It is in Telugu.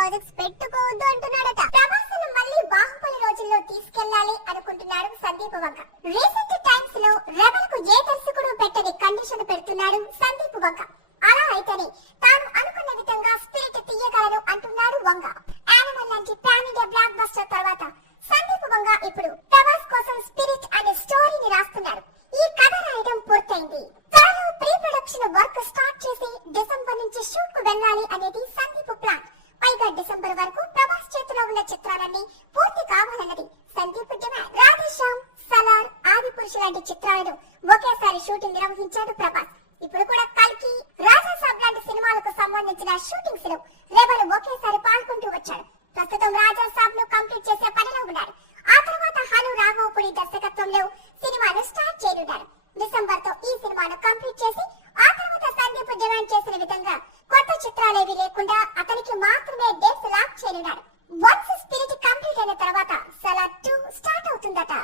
ప్రాజెక్ట్స్ పెట్టుకోవద్దు అంటున్నాడట. ప్రభాస్ మళ్ళీ బాహుబలి రోజుల్లో తీసుకెళ్లాలి అనుకుంటున్నాడు సందీప్ వంక. రీసెంట్ టైమ్స్ లో రెబల్ కు ఏ దర్శకుడు పెట్టని కండిషన్ పెడుతున్నాడు సందీప్ వంక. అలా అయితేనే తాను అనుకున్న విధంగా స్పిరిట్ తీయగలను అంటున్నాడు వంగ. యానిమల్ లాంటి పాన్ ఇండియా బ్లాక్ బస్టర్ తర్వాత సందీప్ వంగ ఇప్పుడు ప్రభాస్ కోసం స్పిరిట్ అనే స్టోరీని రాస్తున్నాడు. ఈ కథ రాయడం పూర్తయింది. త్వరలో ప్రీ ప్రొడక్షన్ వర్క్ స్టార్ట్ చేసి డిసెంబర్ నుంచి షూట్ కు వెళ్ళాలి అనేది సందీప్ ప్లాన్. పైగా డిసెంబర్ వరకు ప్రభాస్ చేతిలో ఉన్న చిత్రాలన్నీ పూర్తి కావాలన్నది సందీప్ డిమాండ్. రాధేశ్యామ్, సలార్, ఆది పురుషు లాంటి చిత్రాలను ఒకేసారి షూటింగ్ నిర్వహించాడు ప్రభాస్. ఇప్పుడు కూడా కల్కి, రాజా సాబ్ లాంటి సినిమాలకు సంబంధించిన షూటింగ్స్ లో రెబల్ ఒకేసారి పాల్గొంటూ వచ్చాడు. ప్రస్తుతం రాజా సాబ్ ను కంప్లీట్ చేసే పనిలో ఉన్నాడు. ఆ తర్వాత హను రాఘవపుడి దర్శకత్వంలో సినిమాను స్టార్ట్ చేయనున్నారు. డిసెంబర్ తో ఈ సినిమాను కంప్లీట్ చేసి ఆ తర్వాత సందీప్ డిమాండ్ చేసిన విధంగా కొత్త చిత్రాలేవి లేకుండా అతనికి మాత్రమే డేట్స్ లాక్ చేయనున్నారు. వన్స్ స్పిరిట్ కంప్లీట్ అయిన తర్వాత సలార్ 2 స్టార్ట్ అవుతుందట.